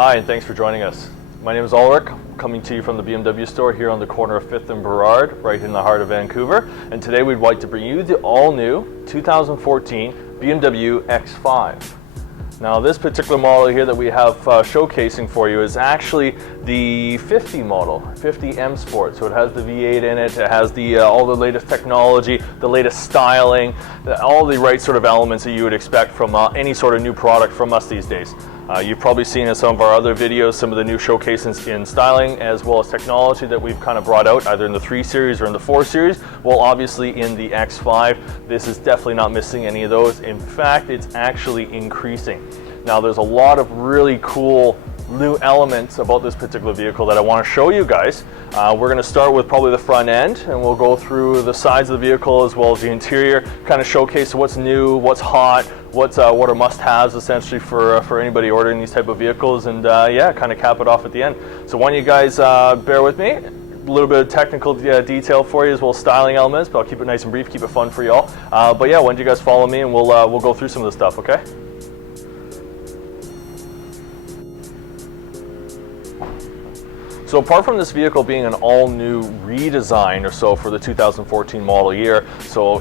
Hi, and thanks for joining us. My name is Ulrich, coming to you from the BMW store here on the corner of 5th and Burrard, right in the heart of Vancouver. And today we'd like to bring you the all-new 2014 BMW X5. Now this particular model here that we have showcasing for you is actually the 50 model, 50 M Sport. So it has the V8 in it, it has the all the latest technology, the latest styling, all the right sort of elements that you would expect from any sort of new product from us these days. You've probably seen in some of our other videos some of the new showcases in styling as well as technology that we've kind of brought out either in the 3 Series or in the 4 Series. Well, obviously in the X5, this is definitely not missing any of those. In fact, it's actually increasing. Now there's a lot of really cool new elements about this particular vehicle that I want to show you guys. We're going to start with probably the front end, and we'll go through the sides of the vehicle as well as the interior, kind of showcase what's new, what's hot, what are must-haves essentially for anybody ordering these type of vehicles, and yeah, kind of cap it off at the end. So why don't you guys bear with me. A little bit of technical detail for you as well as styling elements, but I'll keep it nice and brief, keep it fun for y'all. But yeah, why don't you guys follow me and we'll go through some of the stuff, okay? So apart from this vehicle being an all-new redesign or so for the 2014 model year, so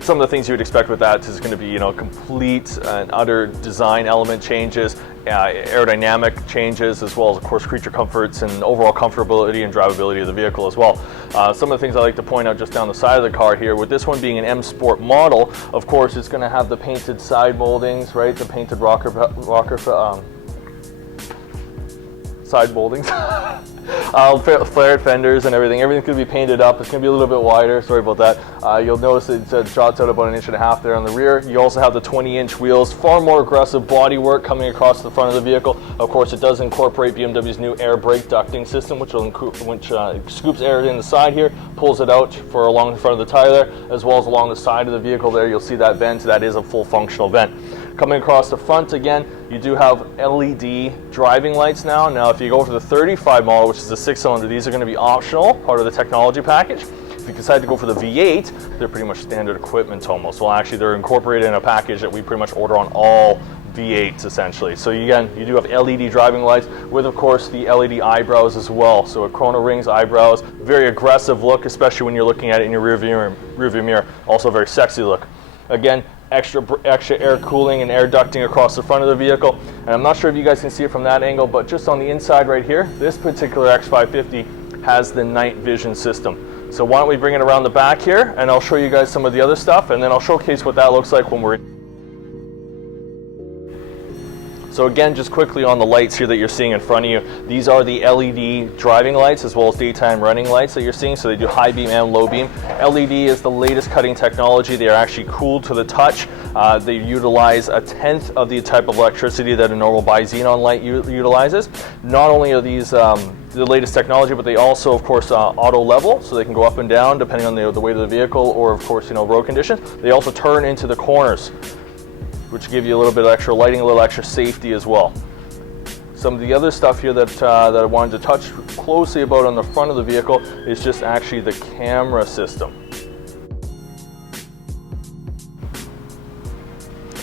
some of the things you would expect with that is going to be, you know, complete and utter design element changes, aerodynamic changes, as well as, of course, creature comforts and overall comfortability and drivability of the vehicle as well. Some of the things I like to point out just down the side of the car here, with this one being an M Sport model, of course, it's going to have the painted side moldings, right? The painted side moldings, flared fenders and everything. Everything's going to be painted up. It's going to be a little bit wider. Sorry about that. You'll notice it jots out about 1.5 inches there on the rear. You also have the 20-inch wheels, far more aggressive bodywork coming across the front of the vehicle. Of course, it does incorporate BMW's new air brake ducting system, which scoops air in the side here, pulls it out for along the front of the tire there, as well as along the side of the vehicle there. You'll see that vent. That is a full functional vent. Coming across the front again, you do have LED driving lights now. Now, if you go for the 35 model, which is the 6-cylinder, these are going to be optional, part of the technology package. If you decide to go for the V8, they're pretty much standard equipment almost. Well, actually, they're incorporated in a package that we pretty much order on all V8s essentially. So again, you do have LED driving lights with, of course, the LED eyebrows as well. So a chrono rings, eyebrows, very aggressive look, especially when you're looking at it in your rear view mirror. Also a very sexy look. Again, extra air cooling and air ducting across the front of the vehicle. And I'm not sure if you guys can see it from that angle, but just on the inside right here, this particular X550 has the night vision system. So why don't we bring it around the back here, and I'll show you guys some of the other stuff, and then I'll showcase what that looks like when we're in. So again, just quickly on the lights here that you're seeing in front of you, these are the LED driving lights as well as daytime running lights that you're seeing. So they do high beam and low beam. LED is the latest cutting technology. They are actually cooled to the touch. They utilize 1/10 of the type of electricity that a normal bi-xenon light utilizes. Not only are these the latest technology, but they also, of course, auto level, so they can go up and down depending on the weight of the vehicle or, of course, road conditions. They also turn into the corners, which give you a little bit of extra lighting, a little extra safety as well. Some of the other stuff here that I wanted to touch closely about on the front of the vehicle is just actually the camera system.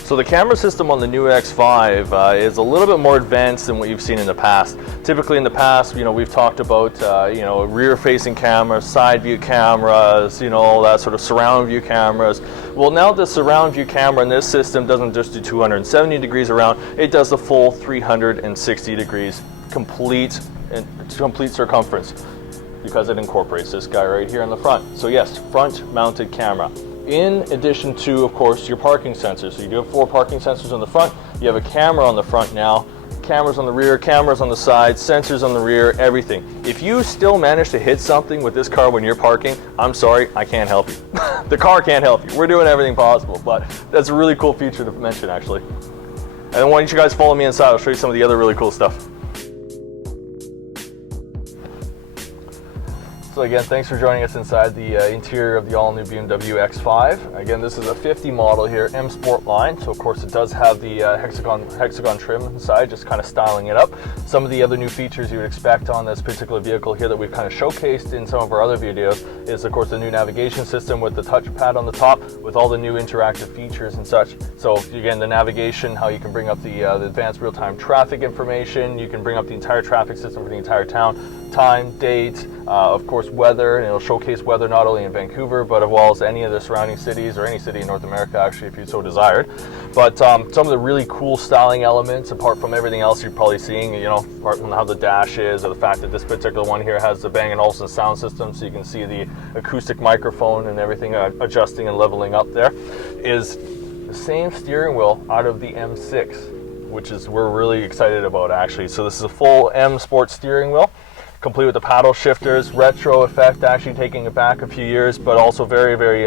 So the camera system on the new X5 is a little bit more advanced than what you've seen in the past. Typically in the past, we've talked about rear-facing cameras, side view cameras, all that sort of surround view cameras. Well, now the surround view camera in this system doesn't just do 270 degrees around, it does the full 360 degrees, complete circumference, because it incorporates this guy right here in the front. So yes, front mounted camera. In addition to, of course, your parking sensors. So you do have 4 parking sensors on the front. You have a camera on the front now, cameras on the rear, cameras on the side, sensors on the rear, everything. If you still manage to hit something with this car when you're parking, I'm sorry, I can't help you. The car can't help you. We're doing everything possible, but that's a really cool feature to mention, actually. And then why don't you guys follow me inside? I'll show you some of the other really cool stuff. So again, thanks for joining us inside the interior of the all-new BMW X5. Again, this is a 50 model here, M Sport line. So of course it does have the hexagon trim inside, just kind of styling it up. Some of the other new features you would expect on this particular vehicle here that we've kind of showcased in some of our other videos is of course the new navigation system with the touchpad on the top, with all the new interactive features and such. So again, the navigation, how you can bring up the advanced real-time traffic information, you can bring up the entire traffic system for the entire town, time, date, of course weather, and it'll showcase weather not only in Vancouver but as well as any of the surrounding cities or any city in North America actually if you so desired. But some of the really cool styling elements apart from everything else you're probably seeing, you know, apart from how the dash is or the fact that this particular one here has the Bang & Olufsen sound system so you can see the acoustic microphone and everything adjusting and leveling up there, is the same steering wheel out of the M6, which is we're really excited about actually. So this is a full M Sport steering wheel, complete with the paddle shifters, retro effect, actually taking it back a few years, but also very, very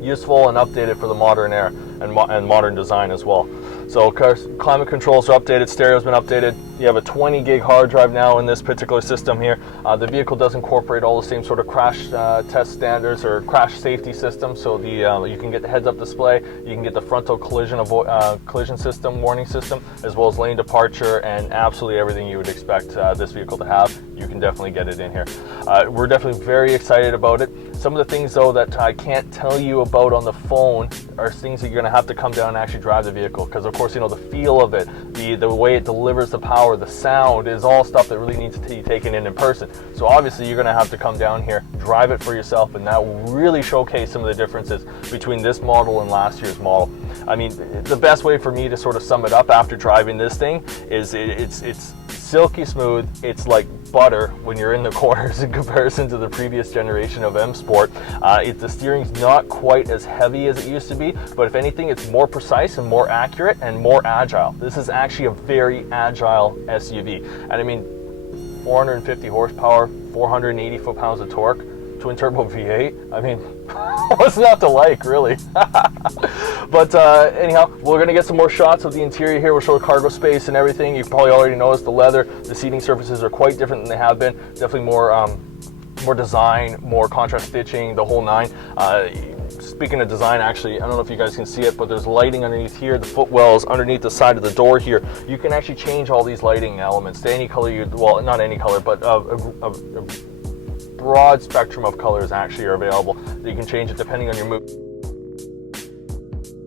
useful and updated for the modern era and modern design as well. So climate controls are updated, stereo's been updated. You have a 20 gig hard drive now in this particular system here. The vehicle does incorporate all the same sort of crash test standards or crash safety systems. So you can get the heads-up display, you can get the frontal collision system, warning system, as well as lane departure and absolutely everything you would expect this vehicle to have. You can definitely get it in here. We're definitely very excited about it. Some of the things though that I can't tell you about on the phone are things that you're gonna have to come down and actually drive the vehicle, because of course, you know, the feel of it, the way it delivers the power, the sound is all stuff that really needs to be taken in person. So obviously you're gonna have to come down here, drive it for yourself, and that will really showcase some of the differences between this model and last year's model. I mean, the best way for me to sort of sum it up after driving this thing is it's silky smooth. It's like butter when you're in the corners in comparison to the previous generation of M Sport. The steering's not quite as heavy as it used to be, but if anything, it's more precise and more accurate and more agile. This is actually a very agile SUV. And I mean, 450 horsepower, 480 foot-pounds of torque, twin turbo V8. I mean, what's not to like, really? But anyhow, we're gonna get some more shots of the interior here. We'll show the cargo space and everything. You probably already noticed the leather, the seating surfaces are quite different than they have been. Definitely more design, more contrast stitching, the whole nine. Speaking of design, actually, I don't know if you guys can see it, but there's lighting underneath here, the footwells underneath the side of the door here. You can actually change all these lighting elements to any color well, not any color, but a broad spectrum of colors actually are available. You can change it depending on your mood.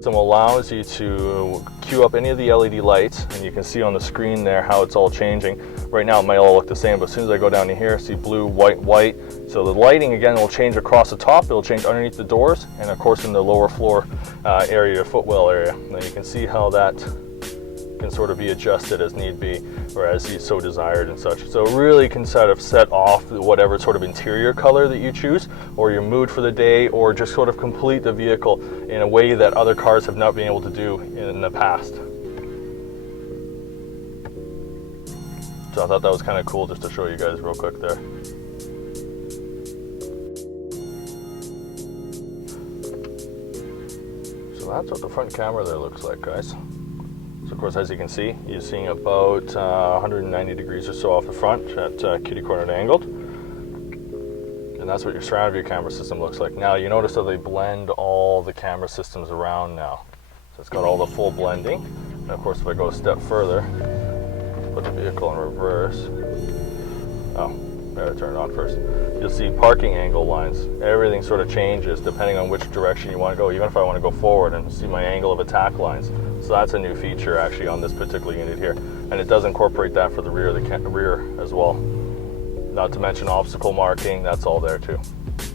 It allows you to queue up any of the LED lights, and you can see on the screen there how it's all changing. Right now it might all look the same, but as soon as I go down to here, see blue, white, white. So the lighting again will change across the top, it'll change underneath the doors, and of course in the lower floor area, footwell area. Now you can see how that can sort of be adjusted as need be, or as you so desired and such. So it really can sort of set off whatever sort of interior color that you choose, or your mood for the day, or just sort of complete the vehicle in a way that other cars have not been able to do in the past. So I thought that was kind of cool just to show you guys real quick there. So that's what the front camera there looks like, guys. So of course, as you can see, you're seeing about 190 degrees or so off the front at kitty cornered angled. And that's what your surround view camera system looks like. Now you notice that they blend all the camera systems around now. So it's got all the full blending. And of course, if I go a step further, put the vehicle in reverse. Oh, better turn it on first. You'll see parking angle lines. Everything sort of changes depending on which direction you want to go. Even if I want to go forward and see my angle of attack lines. So that's a new feature actually on this particular unit here. And it does incorporate that for the rear, as well. Not to mention obstacle marking, that's all there too.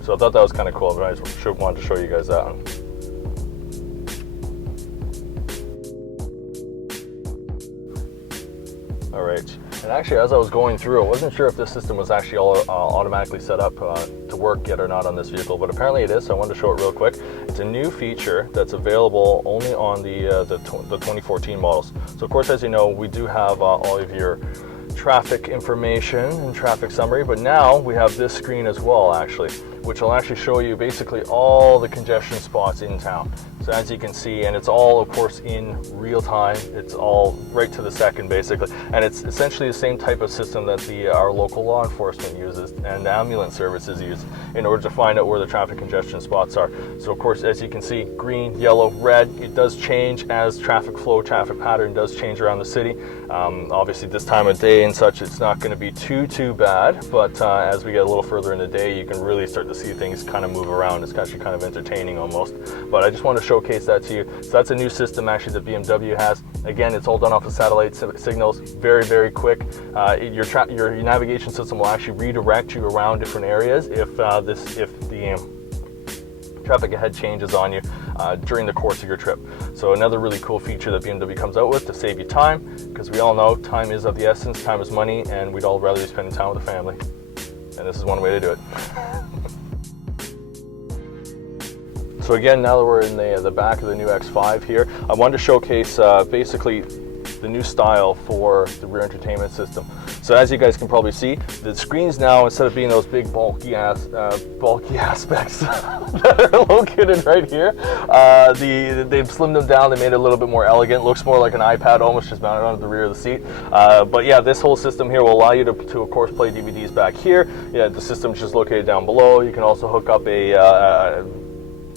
So I thought that was kind of cool, but I just wanted to show you guys that one. All right, and actually as I was going through, I wasn't sure if this system was actually all automatically set up to work yet or not on this vehicle, but apparently it is, so I wanted to show it real quick. It's a new feature that's available only on the 2014 models. So of course, as you know, we do have all of your traffic information and traffic summary, but now we have this screen as well actually, which will actually show you basically all the congestion spots in town. So as you can see, and it's all of course in real time, it's all right to the second basically, and it's essentially the same type of system that our local law enforcement uses and ambulance services use in order to find out where the traffic congestion spots are. So of course, as you can see, green, yellow, red, it does change as traffic flow, traffic pattern does change around the city. Obviously this time of day and such, it's not going to be too bad, but as we get a little further in the day, you can really start to see things kind of move around. It's actually kind of entertaining almost, but I just want to showcase that to you. So that's a new system actually that BMW has. Again, it's all done off of satellite signals, very quick. Your navigation system will actually redirect you around different areas if the traffic ahead changes on you during the course of your trip. So another really cool feature that BMW comes out with to save you time, because we all know time is of the essence, time is money, and we'd all rather be spending time with the family. And this is one way to do it. So again, now that we're in the back of the new X5 here, I wanted to showcase basically the new style for the rear entertainment system. So as you guys can probably see, the screens now, instead of being those big bulky aspects that are located right here, they've slimmed them down. They made it a little bit more elegant. Looks more like an iPad, almost just mounted onto the rear of the seat. But yeah, this whole system here will allow you to of course play DVDs back here. Yeah, the system's just located down below. You can also hook up a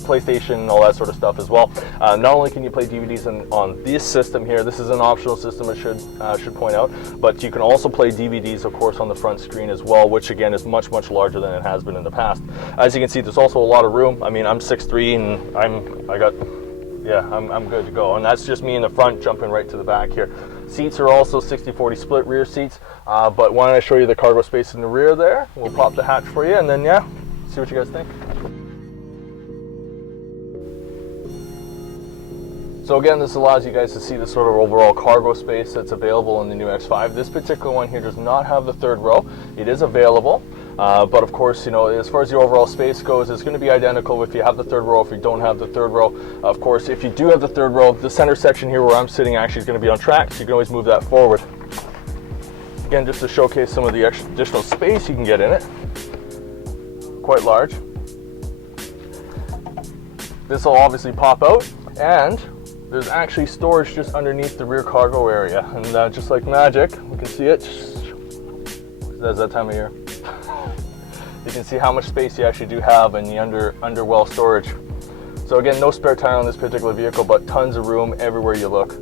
PlayStation, all that sort of stuff as well. Not only can you play DVDs on this system here, this is an optional system, I should point out, but you can also play DVDs, of course, on the front screen as well, which again is much larger than it has been in the past. As you can see, there's also a lot of room. I mean, I'm 6'3", and I'm good to go, and that's just me in the front jumping right to the back here. Seats are also 60-40 split rear seats, but why don't I show you the cargo space in the rear there? We'll pop the hatch for you, and then yeah, see what you guys think. So again, this allows you guys to see the sort of overall cargo space that's available in the new X5. This particular one here does not have the third row. It is available, but of course, you know, as far as the overall space goes, it's going to be identical if you have the third row, if you don't have the third row. Of course, if you do have the third row, the center section here where I'm sitting actually is going to be on track, so you can always move that forward. Again, just to showcase some of the additional space you can get in it. Quite large. This will obviously pop out, and there's actually storage just underneath the rear cargo area, and just like magic, we can see it. That's that time of year. You can see how much space you actually do have in the underwell storage. So again, no spare tire on this particular vehicle, but tons of room everywhere you look.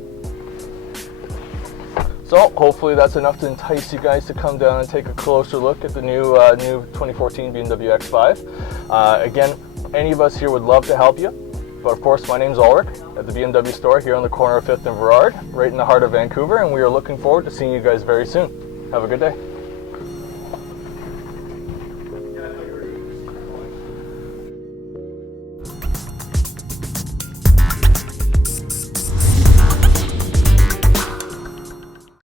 So hopefully that's enough to entice you guys to come down and take a closer look at the new 2014 BMW X5. Again, any of us here would love to help you. But of course, my name's Ulrich at the BMW store here on the corner of 5th and Burrard, right in the heart of Vancouver, and we are looking forward to seeing you guys very soon. Have a good day.